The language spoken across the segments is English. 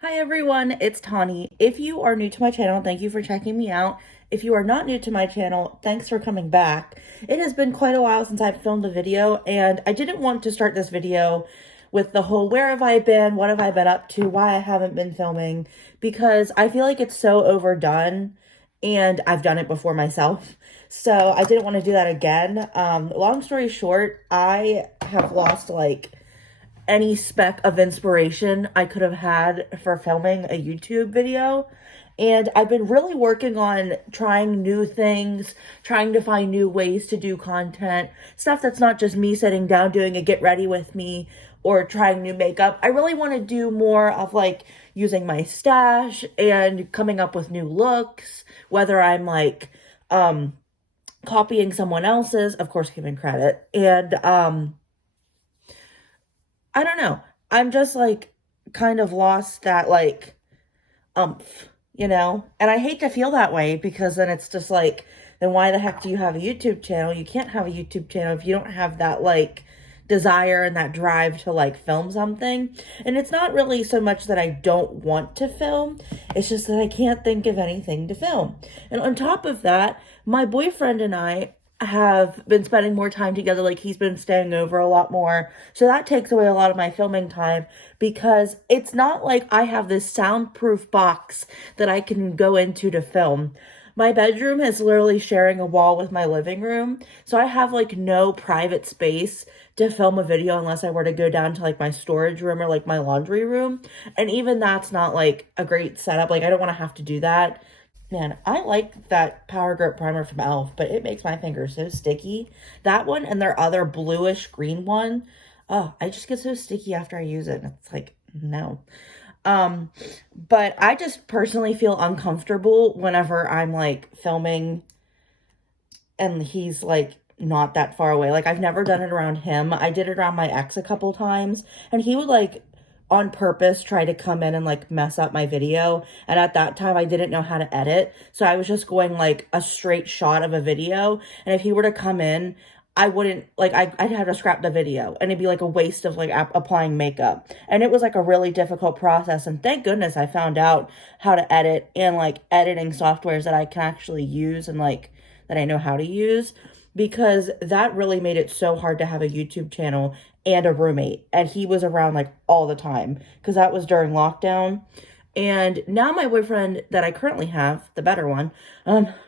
Hi everyone, it's Tawney. If you are new to my channel, thank you for checking me out. If you are not new to my channel, thanks for coming back. It has been quite a while since I've filmed a video, and I didn't want to start this video with the whole where have I been, what have I been up to, why I haven't been filming, because I feel like it's so overdone, and I've done it before myself. So I didn't want to do that again. Long story short, I have lost like any speck of inspiration I could have had for filming a YouTube video. And I've been really working on trying new things, trying to find new ways to do content, stuff that's not just me sitting down doing a get ready with me or trying new makeup. I really want to do more of like using my stash and coming up with new looks, whether I'm like copying someone else's, of course giving credit, and I don't know. I'm just like kind of lost that like umph. And I hate to feel that way because then it's just like, then why the heck do you have a YouTube channel? You can't have a YouTube channel if you don't have that like desire and that drive to like film something. And it's not really so much that I don't want to film, it's just that I can't think of anything to film. And on top of that, my boyfriend and I have been spending more time together. Like, he's been staying over a lot more, so that takes away a lot of my filming time, because it's not like I have this soundproof box that I can go into to film. My bedroom is literally sharing a wall with my living room, so I have like no private space to film a video unless I were to go down to like my storage room or like my laundry room, and even that's not like a great setup. Like, I don't want to have to do that. Man, I like that Power Grip Primer from e.l.f., but it makes my fingers so sticky. That one and their other bluish green one, oh, I just get so sticky after I use it. It's like, no. But I just personally feel uncomfortable whenever I'm like filming and he's like not that far away. Like, I've never done it around him. I did it around my ex a couple times, and he would like on purpose try to come in and like mess up my video, and at that time I didn't know how to edit, so I was just going like a straight shot of a video, and if he were to come in, I wouldn't like I'd have to scrap the video, and it'd be like a waste of like applying makeup, and it was like a really difficult process. And thank goodness I found out how to edit and like editing softwares that I can actually use and like that I know how to use, because that really made it so hard to have a YouTube channel and a roommate. And he was around like all the time because that was during lockdown. And now my boyfriend that I currently have, the better one,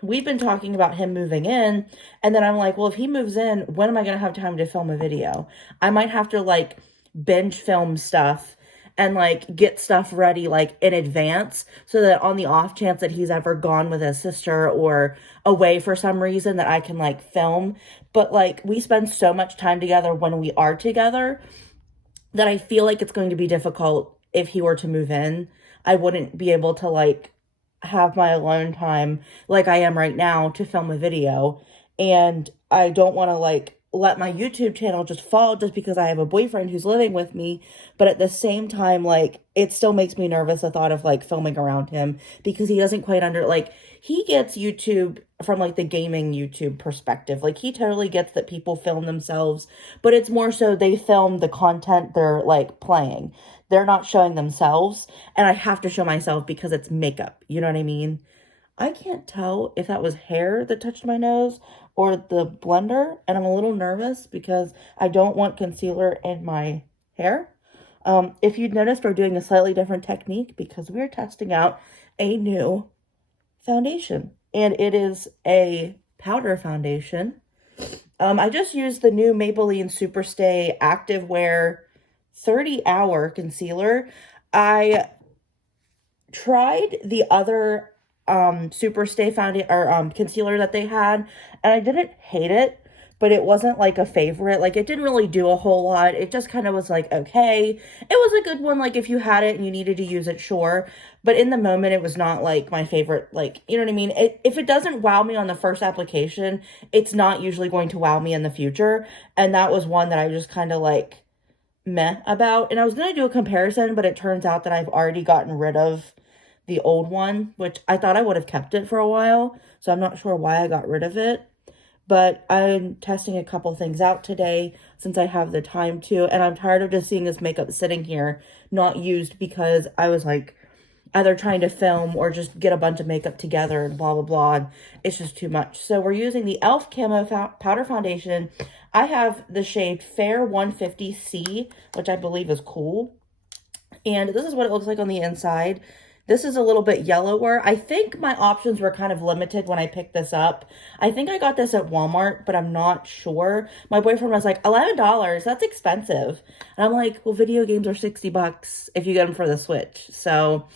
we've been talking about him moving in. And then I'm like, well, if he moves in, when am I going to have time to film a video? I might have to like binge film stuff and like get stuff ready like in advance, so that on the off chance that he's ever gone with his sister or away for some reason, that I can like film. But like, we spend so much time together when we are together that I feel like it's going to be difficult if he were to move in. I wouldn't be able to like have my alone time like I am right now to film a video. And I don't want to like let my YouTube channel just fall just because I have a boyfriend who's living with me. But at the same time, like, it still makes me nervous, the thought of like filming around him, because he doesn't quite like, he gets YouTube from like the gaming YouTube perspective. Like, he totally gets that people film themselves, but it's more so they film the content they're like playing. They're not showing themselves, and I have to show myself because it's makeup. You know what I mean? I can't tell if that was hair that touched my nose or the blender, and I'm a little nervous because I don't want concealer in my hair. If you'd noticed, we're doing a slightly different technique because we're testing out a new foundation, and it is a powder foundation. I just used the new Maybelline Superstay Activewear 30-hour concealer. I tried the other Superstay foundation or concealer that they had, and I didn't hate it, but it wasn't like a favorite. Like, it didn't really do a whole lot. It just kind of was like, okay, it was a good one, like if you had it and you needed to use it, sure, but in the moment it was not like my favorite. Like, you know what I mean? If it doesn't wow me on the first application, it's not usually going to wow me in the future, and that was one that I just kind of like meh about. And I was gonna do a comparison, but it turns out that I've already gotten rid of the old one, which I thought I would have kept it for a while, so I'm not sure why I got rid of it. But I'm testing a couple things out today since I have the time to, and I'm tired of just seeing this makeup sitting here not used, because I was like either trying to film or just get a bunch of makeup together and blah, blah, blah. And it's just too much. So we're using the e.l.f. Camo Powder Foundation. I have the shade Fair 150C, which I believe is cool. And this is what it looks like on the inside. This is a little bit yellower. I think my options were kind of limited when I picked this up. I think I got this at Walmart, but I'm not sure. My boyfriend was like, $11, that's expensive. And I'm like, well, video games are 60 bucks if you get them for the Switch. So,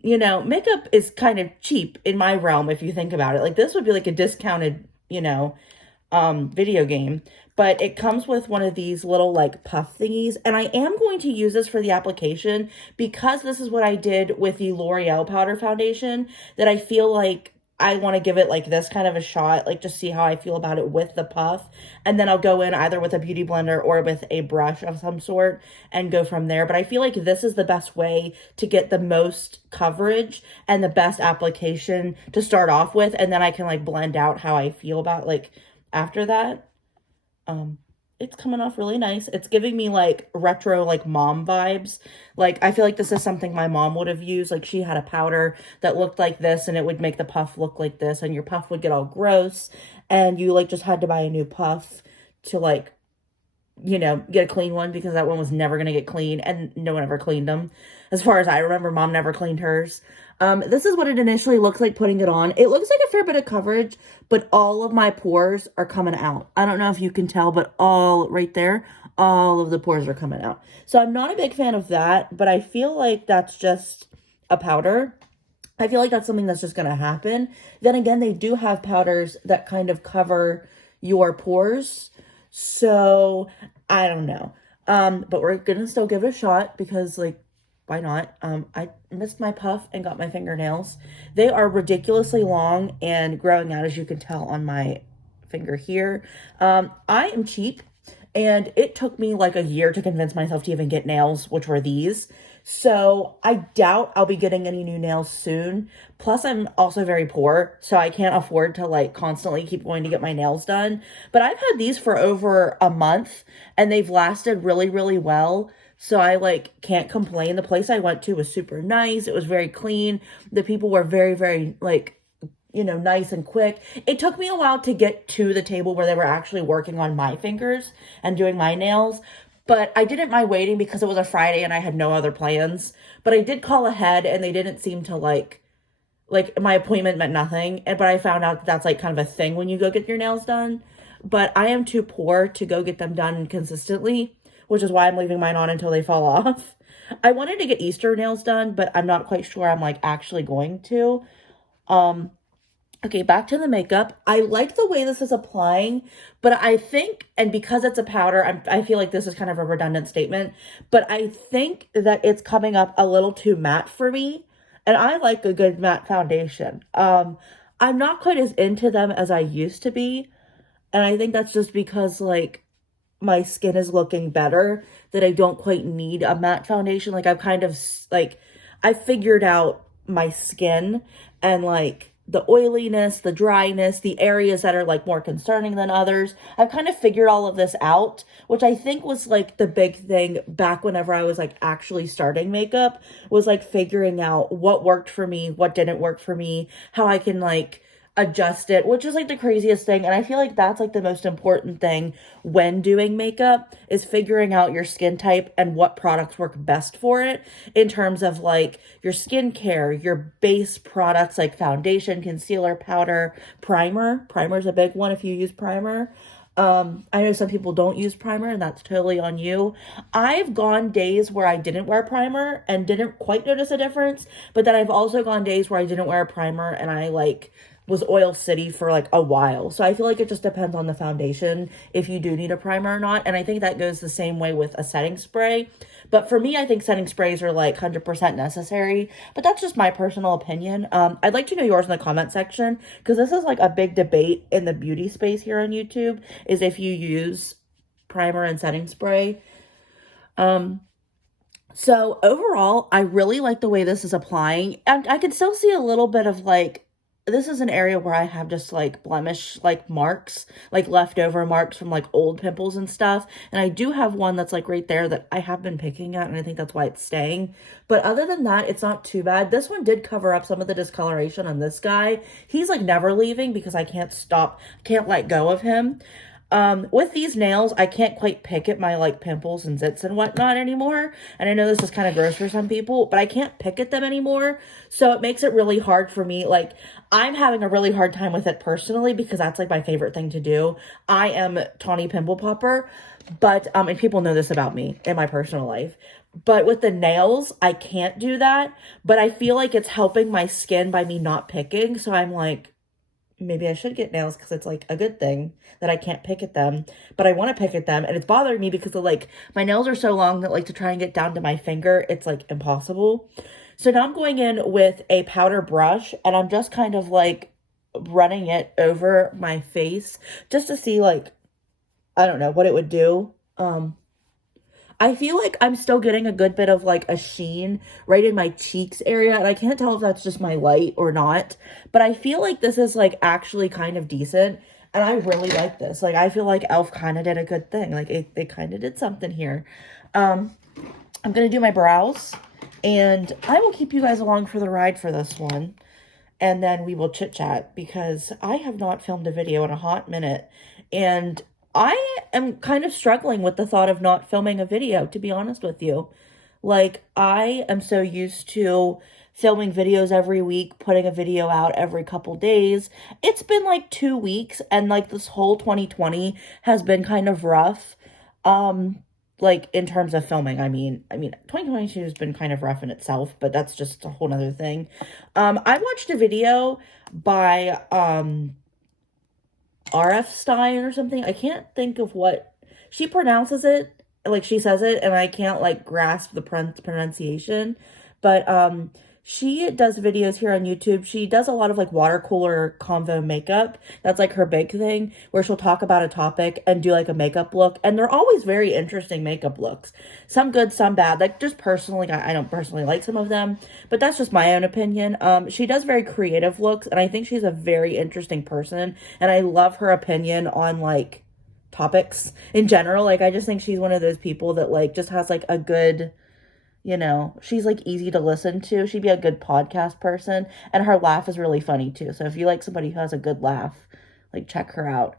you know, makeup is kind of cheap in my realm if you think about it. Like, this would be like a discounted, you know, video game. But it comes with one of these little like puff thingies, and I am going to use this for the application because this is what I did with the L'Oreal powder foundation, that I feel like I want to give it like this kind of a shot, like just see how I feel about it with the puff, and then I'll go in either with a beauty blender or with a brush of some sort and go from there. But I feel like this is the best way to get the most coverage and the best application to start off with, and then I can like blend out how I feel about like after that. It's coming off really nice. It's giving me like retro like mom vibes. Like I feel like this is something my mom would have used. Like she had a powder that looked like this and it would make the puff look like this, and your puff would get all gross and you like just had to buy a new puff to like, you know, get a clean one because that one was never going to get clean and no one ever cleaned them. As far as I remember, mom never cleaned hers. This is what it initially looks like putting it on. It looks like a fair bit of coverage, but all of my pores are coming out. I don't know if you can tell, but all right there, all of the pores are coming out. So I'm not a big fan of that, but I feel like that's just a powder. I feel like that's something that's just going to happen. Then again, they do have powders that kind of cover your pores. So I don't know. But we're going to still give it a shot because like, why not? I missed my puff and got my fingernails. They are ridiculously long and growing out, as you can tell on my finger here. I am cheap, and it took me like a year to convince myself to even get nails, which were these. So I doubt I'll be getting any new nails soon. Plus, I'm also very poor, so I can't afford to like constantly keep going to get my nails done. But I've had these for over a month, and they've lasted really, really well. So I like can't complain. The place I went to was super nice. It was very clean. The people were very, very like, you know, nice and quick. It took me a while to get to the table where they were actually working on my fingers and doing my nails. But I didn't mind waiting because it was a Friday and I had no other plans. But I did call ahead and they didn't seem to like my appointment meant nothing. But I found out that that's like kind of a thing when you go get your nails done. But I am too poor to go get them done consistently, which is why I'm leaving mine on until they fall off. I wanted to get Easter nails done, but I'm not quite sure I'm like actually going to. Okay, back to the makeup. I like the way this is applying, but I think, and because it's a powder, I feel like this is kind of a redundant statement, but I think that it's coming up a little too matte for me, and I like a good matte foundation. I'm not quite as into them as I used to be, and I think that's just because, like, my skin is looking better, that I don't quite need a matte foundation. Like, I've kind of, like, I figured out my skin and, like, the oiliness, the dryness, the areas that are like more concerning than others. I've kind of figured all of this out, which I think was like the big thing back whenever I was like actually starting makeup, was like figuring out what worked for me, what didn't work for me, how I can like adjust it, which is like the craziest thing. And I feel like that's like the most important thing when doing makeup, is figuring out your skin type and what products work best for it, in terms of like your skincare, your base products like foundation, concealer, powder, primer. Primer is a big one if you use primer. I know some people don't use primer, and that's totally on you. I've gone days where I didn't wear primer and didn't quite notice a difference, but then I've also gone days where I didn't wear a primer and I like was oil city for like a while. So I feel like it just depends on the foundation if you do need a primer or not. And I think that goes the same way with a setting spray. But for me, I think setting sprays are like 100% necessary. But that's just my personal opinion. I'd like to know yours in the comment section, because this is like a big debate in the beauty space here on YouTube, is if you use primer and setting spray. So overall, I really like the way this is applying. And I can still see a little bit of like this is an area where I have just like blemish, like marks, like leftover marks from like old pimples and stuff. And I do have one that's like right there that I have been picking at, and I think that's why it's staying. But other than that, it's not too bad. This one did cover up some of the discoloration on this guy. He's like never leaving because I can't let go of him. With these nails, I can't quite pick at my like pimples and zits and whatnot anymore. And I know this is kind of gross for some people, but I can't pick at them anymore. So it makes it really hard for me. Like, I'm having a really hard time with it personally because that's like my favorite thing to do. I am Tawney Pimple Popper, but, and people know this about me in my personal life. But with the nails, I can't do that. But I feel like it's helping my skin by me not picking. So I'm like, maybe I should get nails because it's like a good thing that I can't pick at them, but I want to pick at them, and it's bothering me because of like my nails are so long that like to try and get down to my finger, it's like impossible. So now I'm going in with a powder brush, and I'm just kind of like running it over my face just to see like, I don't know what it would do. I feel like I'm still getting a good bit of like a sheen right in my cheeks area. And I can't tell if that's just my light or not. But I feel like this is like actually kind of decent. And I really like this. Like, I feel like e.l.f. kind of did a good thing. Like, they kind of did something here. I'm going to do my brows. And I will keep you guys along for the ride for this one. And then we will chit chat because I have not filmed a video in a hot minute. And I am kind of struggling with the thought of not filming a video, to be honest with you. Like, I am so used to filming videos every week, putting a video out every couple days. It's been like 2 weeks, and like this whole 2020 has been kind of rough. Like in terms of filming, I mean 2022 has been kind of rough in itself, but that's just a whole nother thing. I watched a video by, RF Stein or something. I can't think of what she pronounces it, like she says it, and I can't like grasp the pronunciation, but she does videos here on YouTube. She does a lot of like water cooler convo makeup. That's like her big thing, where she'll talk about a topic and do like a makeup look, and they're always very interesting makeup looks. Some good, some bad. Like, just personally, I don't personally like some of them, but that's just my own opinion. She does very creative looks, and I think she's a very interesting person, and I love her opinion on like topics in general. Like, I just think she's one of those people that like just has like a good, you know, she's like easy to listen to. She'd be a good podcast person, and her laugh is really funny too. So if you like somebody who has a good laugh, like, check her out.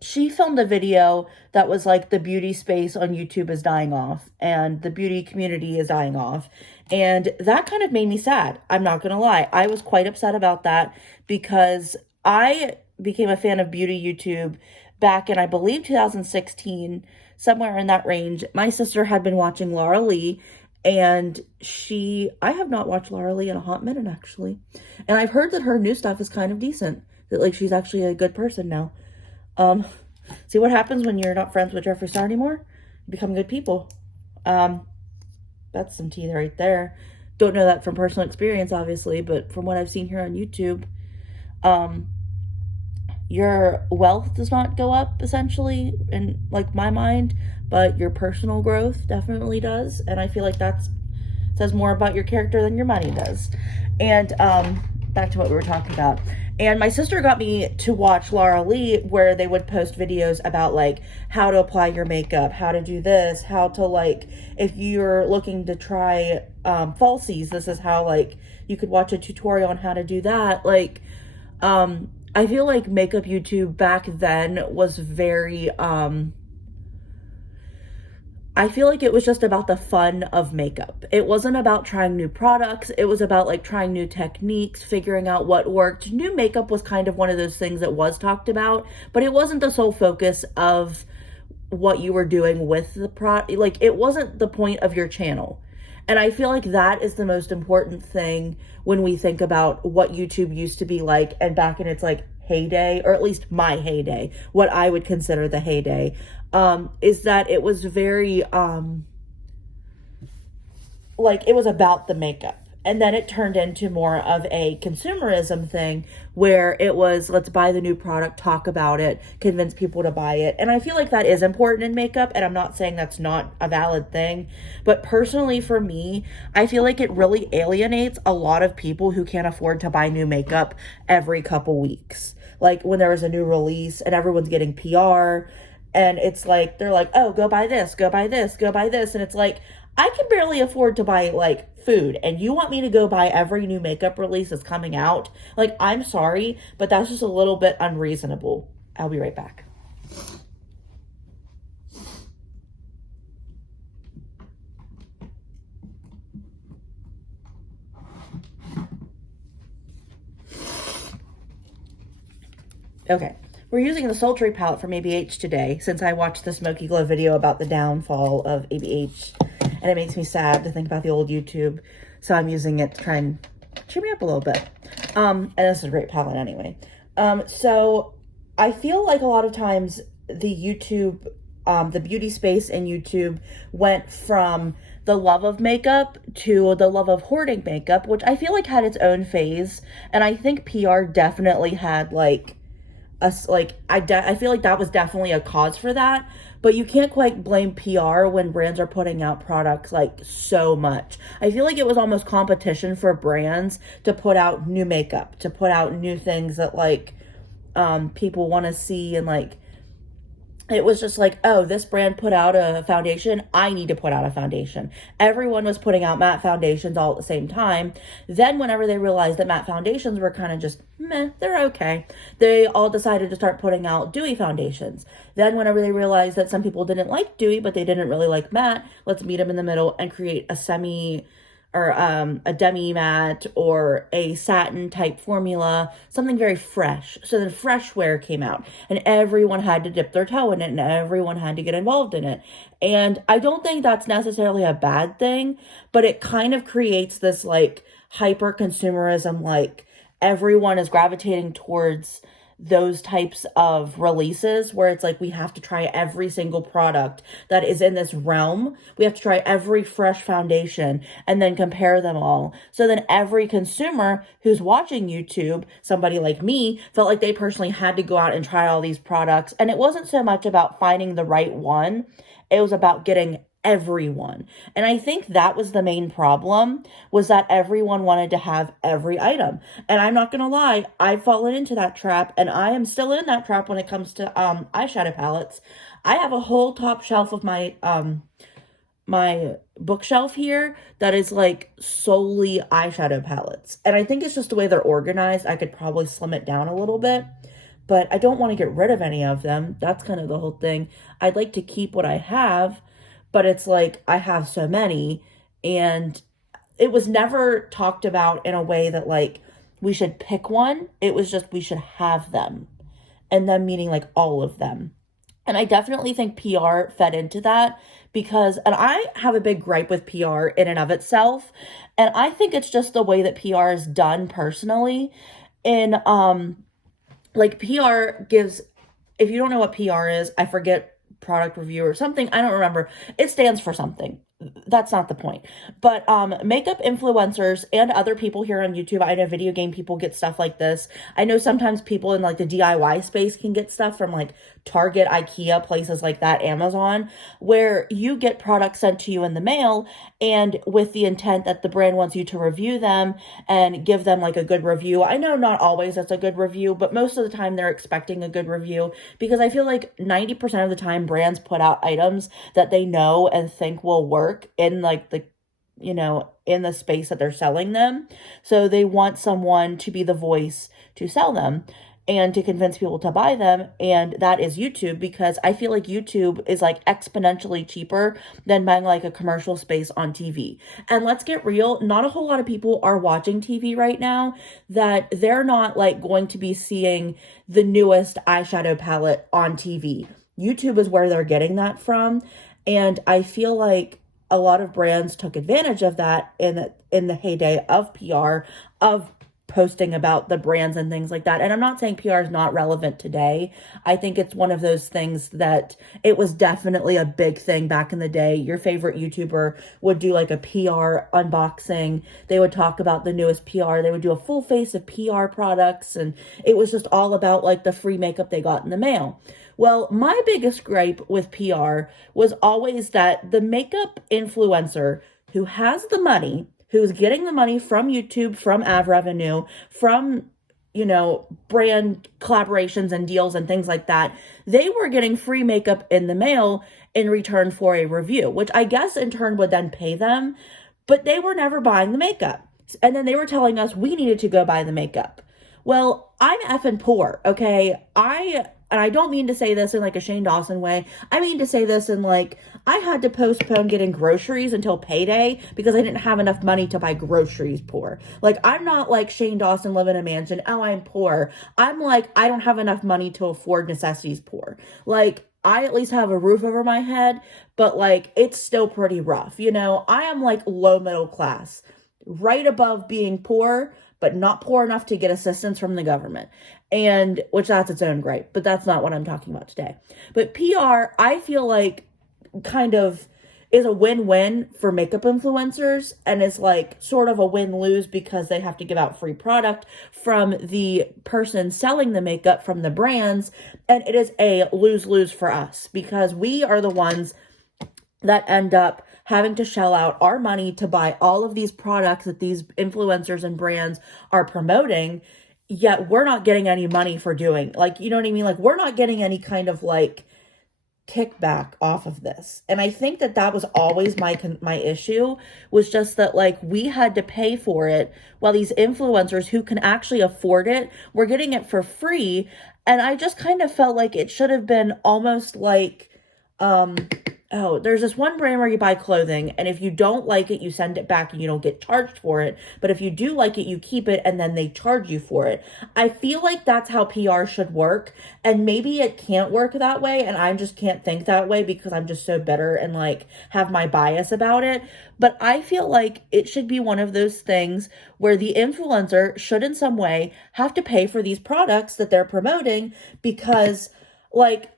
She filmed a video that was like, the beauty space on YouTube is dying off and the beauty community is dying off. And that kind of made me sad. I'm not going to lie. I was quite upset about that because I became a fan of beauty YouTube back in, I believe, 2016, somewhere in that range. My sister had been watching Laura Lee, and I have not watched Laura Lee in a hot minute, actually. And I've heard that her new stuff is kind of decent, that like she's actually a good person now. See what happens when you're not friends with Jeffree Star anymore? You become good people. That's some tea right there. Don't know that from personal experience, obviously, but from what I've seen here on YouTube, your wealth does not go up, essentially, in like my mind, but your personal growth definitely does. And I feel like that says more about your character than your money does. And back to what we were talking about. And my sister got me to watch Laura Lee, where they would post videos about like how to apply your makeup, how to do this, how to like, if you're looking to try falsies, this is how like you could watch a tutorial on how to do that. Like, I feel like makeup YouTube back then was very, I feel like it was just about the fun of makeup. It wasn't about trying new products. It was about like trying new techniques, figuring out what worked. New makeup was kind of one of those things that was talked about, but it wasn't the sole focus of what you were doing with the product. Like, it wasn't the point of your channel. And I feel like that is the most important thing when we think about what YouTube used to be like, and back in its like heyday, or at least my heyday, what I would consider the heyday, is that it was very, like, it was about the makeup. And then it turned into more of a consumerism thing where it was, let's buy the new product, talk about it, convince people to buy it. And I feel like that is important in makeup, and I'm not saying that's not a valid thing. But personally for me, I feel like it really alienates a lot of people who can't afford to buy new makeup every couple weeks. Like when there is a new release and everyone's getting PR, and it's like, they're like, oh, go buy this, go buy this, go buy this. And it's like, I can barely afford to buy like food, and you want me to go buy every new makeup release that's coming out? Like, I'm sorry, but that's just a little bit unreasonable. I'll be right back. Okay, we're using the Sultry Palette from ABH today, since I watched the Smoky Glow video about the downfall of ABH, and it makes me sad to think about the old YouTube, so I'm using it to try and cheer me up a little bit. And this is a great palette anyway. So I feel like a lot of times the YouTube, the beauty space in YouTube went from the love of makeup to the love of hoarding makeup, which I feel like had its own phase, and I think PR definitely had like, I feel like that was definitely a cause for that, but you can't quite blame PR when brands are putting out products like so much. I feel like it was almost competition for brands to put out new makeup, to put out new things that like people want to see, and like it was just like, oh, this brand put out a foundation, I need to put out a foundation. Everyone was putting out matte foundations all at the same time. Then whenever they realized that matte foundations were kind of just meh, they're okay, they all decided to start putting out dewy foundations. Then whenever they realized that some people didn't like dewy, but they didn't really like matte, let's meet them in the middle and create a semi or a demi matte or a satin type formula, something very fresh. So then fresh wear came out, and everyone had to dip their toe in it, and everyone had to get involved in it. And I don't think that's necessarily a bad thing, but it kind of creates this like hyper consumerism, like everyone is gravitating towards those types of releases where it's like we have to try every single product that is in this realm. We have to try every fresh foundation and then compare them all. So then every consumer who's watching YouTube, somebody like me, felt like they personally had to go out and try all these products. And it wasn't so much about finding the right one. It was about getting everyone. And I think that was the main problem, was that everyone wanted to have every item. And I'm not gonna lie, I've fallen into that trap, and I am still in that trap when it comes to eyeshadow palettes. I have a whole top shelf of my my bookshelf here that is like solely eyeshadow palettes. And I think it's just the way they're organized. I could probably slim it down a little bit, but I don't want to get rid of any of them. That's kind of the whole thing. I'd like to keep what I have, but it's like I have so many, and it was never talked about in a way that like we should pick one. It was just we should have them, and them meaning like all of them. And I definitely think PR fed into that because, and I have a big gripe with PR in and of itself, and I think it's just the way that PR is done personally. In like PR gives, if you don't know what PR is, I forget, product review or something, I don't remember. It stands for something. That's not the point. But makeup influencers and other people here on YouTube, I know video game people get stuff like this. I know sometimes people in like the DIY space can get stuff from like Target, IKEA, places like that, Amazon, where you get products sent to you in the mail, and with the intent that the brand wants you to review them and give them like a good review. I know not always that's a good review, but most of the time they're expecting a good review, because I feel like 90% of the time brands put out items that they know and think will work in like the, you know, in the space that they're selling them. So they want someone to be the voice to sell them and to convince people to buy them, and that is YouTube, because I feel like YouTube is like exponentially cheaper than buying like a commercial space on TV. And let's get real, not a whole lot of people are watching TV right now that they're not like going to be seeing the newest eyeshadow palette on TV. YouTube is where they're getting that from, and I feel like a lot of brands took advantage of that in the heyday of PR, of posting about the brands and things like that. And I'm not saying PR is not relevant today. I think it's one of those things that it was definitely a big thing back in the day. Your favorite YouTuber would do like a PR unboxing. They would talk about the newest PR. They would do a full face of PR products. And it was just all about like the free makeup they got in the mail. Well, my biggest gripe with PR was always that the makeup influencer who has the money, who's getting the money from YouTube, from ad revenue, from, you know, brand collaborations and deals and things like that, they were getting free makeup in the mail in return for a review, which I guess in turn would then pay them, but they were never buying the makeup. And then they were telling us we needed to go buy the makeup. Well, I'm effing poor, okay? And I don't mean to say this in like a Shane Dawson way. I mean to say this in like, I had to postpone getting groceries until payday because I didn't have enough money to buy groceries, poor. Like, I'm not like Shane Dawson living in a mansion. Oh, I'm poor. I'm like, I don't have enough money to afford necessities, poor. Like, I at least have a roof over my head, but like, it's still pretty rough. You know, I am like low middle class, right above being poor, but not poor enough to get assistance from the government. And which that's its own gripe, but that's not what I'm talking about today. But PR, I feel like kind of is a win-win for makeup influencers, and is like sort of a win-lose because they have to give out free product from the person selling the makeup from the brands. And it is a lose-lose for us because we are the ones that end up having to shell out our money to buy all of these products that these influencers and brands are promoting, yet we're not getting any money for doing, like, you know what I mean? Like, we're not getting any kind of like kickback off of this. And I think that that was always my issue, was just that like we had to pay for it while these influencers who can actually afford it were getting it for free. And I just kind of felt like it should have been almost like, oh, there's this one brand where you buy clothing, and if you don't like it, you send it back and you don't get charged for it. But if you do like it, you keep it and then they charge you for it. I feel like that's how PR should work. And maybe it can't work that way, and I just can't think that way because I'm just so bitter and like have my bias about it. But I feel like it should be one of those things where the influencer should in some way have to pay for these products that they're promoting, because like,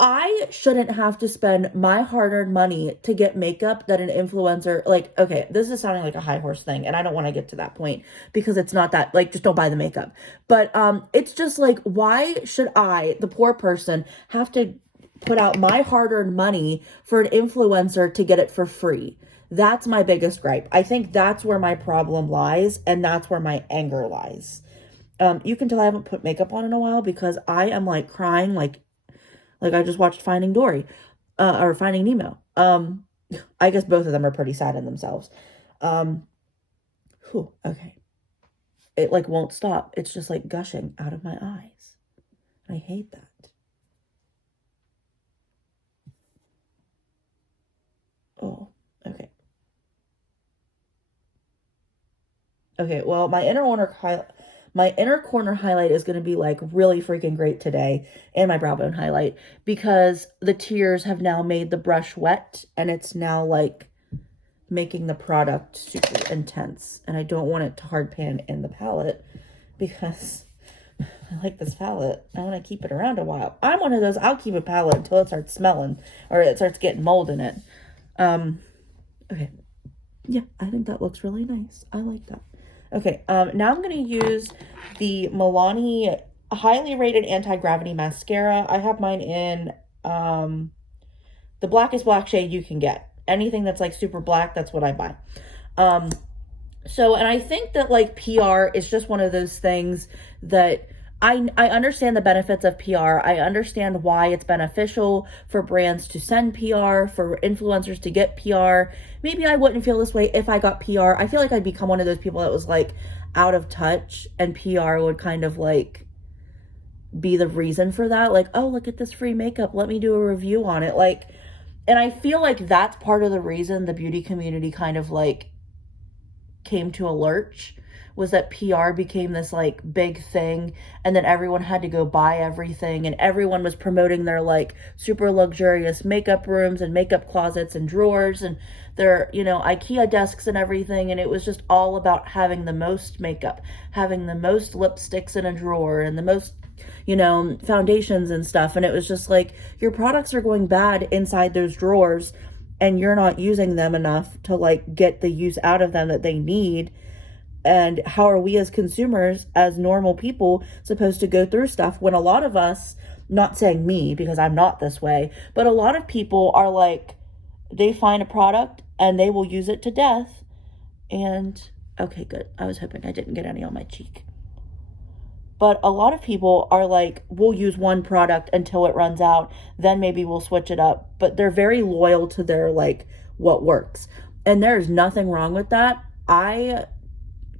I shouldn't have to spend my hard-earned money to get makeup that an influencer, like, okay, this is sounding like a high horse thing, and I don't want to get to that point because it's not that, like, just don't buy the makeup. But it's just like, why should I, the poor person, have to put out my hard-earned money for an influencer to get it for free? That's my biggest gripe. I think that's where my problem lies, and that's where my anger lies. You can tell I haven't put makeup on in a while because I am, like, crying, like I just watched Finding Dory, or Finding Nemo. I guess both of them are pretty sad in themselves. Okay. It like won't stop. It's just like gushing out of my eyes. I hate that. Oh, okay. Okay, well, my inner corner highlight is going to be like really freaking great today, and my brow bone highlight, because the tears have now made the brush wet, and it's now like making the product super intense, and I don't want it to hard pan in the palette because I like this palette. I want to keep it around a while. I'm one of those, I'll keep a palette until it starts smelling or it starts getting mold in it. Okay. Yeah, I think that looks really nice. I like that. Okay, now I'm going to use the Milani highly rated anti-gravity mascara. I have mine in the blackest black shade you can get. Anything that's like super black, that's what I buy. And I think that like PR is just one of those things that I understand the benefits of PR. I understand why it's beneficial for brands to send PR, for influencers to get PR. Maybe I wouldn't feel this way if I got PR. I feel like I'd become one of those people that was like out of touch, and PR would kind of like be the reason for that. Like, oh, look at this free makeup. Let me do a review on it. Like, and I feel like that's part of the reason the beauty community kind of like came to a lurch, was that PR became this like big thing, and then everyone had to go buy everything, and everyone was promoting their like super luxurious makeup rooms and makeup closets and drawers and their, you know, IKEA desks and everything. And it was just all about having the most makeup, having the most lipsticks in a drawer and the most, you know, foundations and stuff. And it was just like, your products are going bad inside those drawers and you're not using them enough to like get the use out of them that they need. And how are we as consumers, as normal people, supposed to go through stuff when a lot of us, not saying me because I'm not this way, but a lot of people are like, they find a product and they will use it to death. And okay, good. I was hoping I didn't get any on my cheek. But a lot of people are like, we'll use one product until it runs out, then maybe we'll switch it up. But they're very loyal to their like what works. And there's nothing wrong with that. I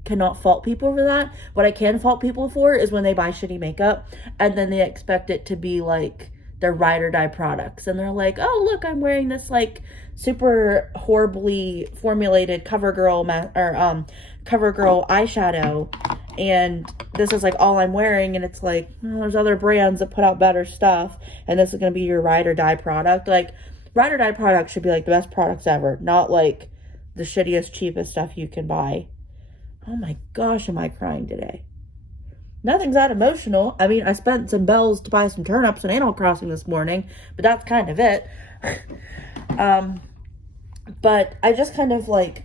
cannot fault people for that. What I can fault people for is when they buy shitty makeup and then they expect it to be like their ride or die products. And they're like, oh, look, I'm wearing this like super horribly formulated CoverGirl eyeshadow, and this is like all I'm wearing. And it's like, oh, there's other brands that put out better stuff, and this is going to be your ride or die product. Like, ride or die products should be like the best products ever, not like the shittiest, cheapest stuff you can buy. Oh my gosh, am I crying today? Nothing's that emotional. I mean, I spent some bells to buy some turnips and Animal Crossing this morning, but that's kind of it. But I just kind of like,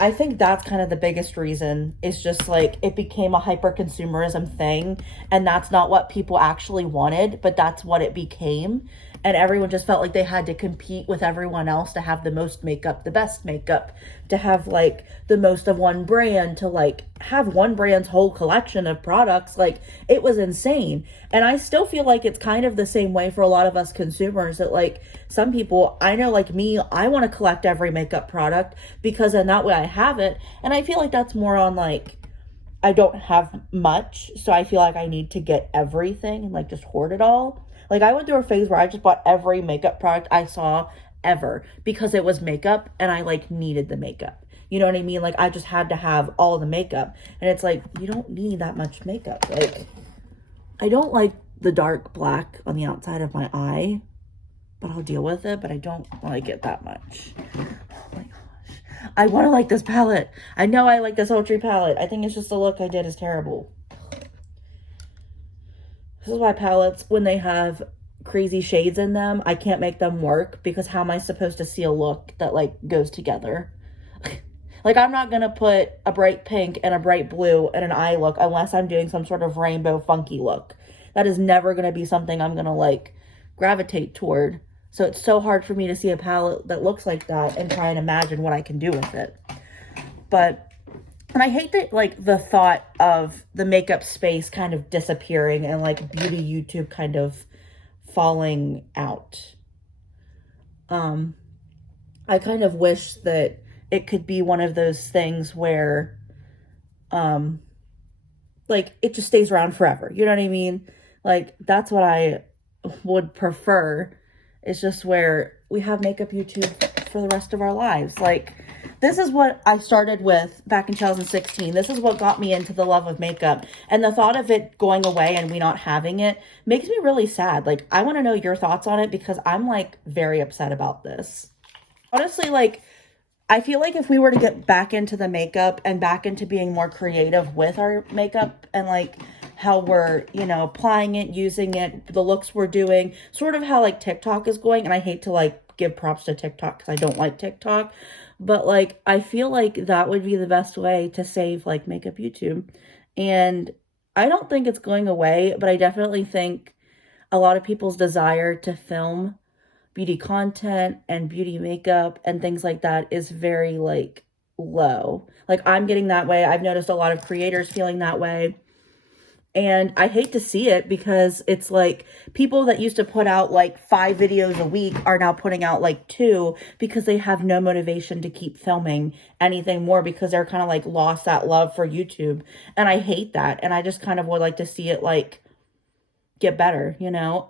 I think that's kind of the biggest reason, is just like it became a hyper consumerism thing, and that's not what people actually wanted, but that's what it became. And everyone just felt like they had to compete with everyone else to have the most makeup, the best makeup, to have like the most of one brand, to like have one brand's whole collection of products. Like, it was insane. And I still feel like it's kind of the same way for a lot of us consumers, that like some people, I know like me, I want to collect every makeup product because in that way I have it. And I feel like that's more on like, I don't have much, so I feel like I need to get everything and like just hoard it all. Like, I went through a phase where I just bought every makeup product I saw ever because it was makeup and I like needed the makeup. You know what I mean? Like, I just had to have all the makeup. And it's like, you don't need that much makeup. Like, I don't like the dark black on the outside of my eye, but I'll deal with it. But I don't like it that much. Oh my gosh. I want to like this palette. I know I like the Sultry palette. I think it's just the look I did is terrible. This is why palettes, when they have crazy shades in them, I can't make them work, because how am I supposed to see a look that like goes together? Like, I'm not going to put a bright pink and a bright blue in an eye look unless I'm doing some sort of rainbow funky look. That is never going to be something I'm going to like gravitate toward. So it's so hard for me to see a palette that looks like that and try and imagine what I can do with it. And I hate that, like, the thought of the makeup space kind of disappearing and, like, beauty YouTube kind of falling out. I kind of wish that it could be one of those things where, like, it just stays around forever. You know what I mean? Like, that's what I would prefer. It's just where we have makeup YouTube for the rest of our lives. Like, this is what I started with back in 2016. This is what got me into the love of makeup. And the thought of it going away and we not having it makes me really sad. Like, I want to know your thoughts on it, because I'm, like, very upset about this. Honestly, like, I feel like if we were to get back into the makeup and back into being more creative with our makeup and, like, how we're, you know, applying it, using it, the looks we're doing, sort of how, like, TikTok is going. And I hate to, like, give props to TikTok because I don't like TikTok. But, like, I feel like that would be the best way to save, like, makeup YouTube. And I don't think it's going away, but I definitely think a lot of people's desire to film beauty content and beauty makeup and things like that is very, like, low. Like, I'm getting that way. I've noticed a lot of creators feeling that way. And I hate to see it, because it's like people that used to put out like 5 videos a week are now putting out like 2 because they have no motivation to keep filming anything more, because they're kind of like lost that love for YouTube. And I hate that. And I just kind of would like to see it like get better, you know?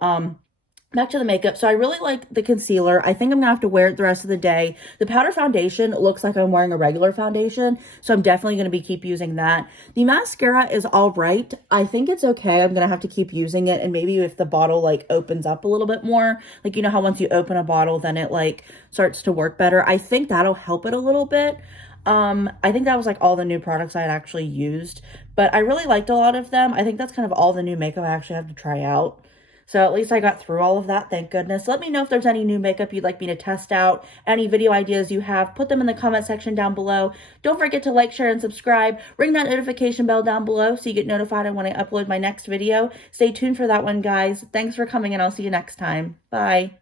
back to the makeup. So I really like the concealer. I think I'm gonna have to wear it the rest of the day. The powder foundation looks like I'm wearing a regular foundation, so I'm definitely gonna keep using that. The mascara is all right. I think it's okay. I'm gonna have to keep using it, and maybe if the bottle like opens up a little bit more, like you know how once you open a bottle, then it like starts to work better. I think that'll help it a little bit. I think that was like all the new products I had actually used, but I really liked a lot of them. I think that's kind of all the new makeup I actually have to try out. So at least I got through all of that, thank goodness. Let me know if there's any new makeup you'd like me to test out, any video ideas you have, put them in the comment section down below. Don't forget to like, share, and subscribe. Ring that notification bell down below so you get notified when I upload my next video. Stay tuned for that one, guys. Thanks for coming, and I'll see you next time. Bye.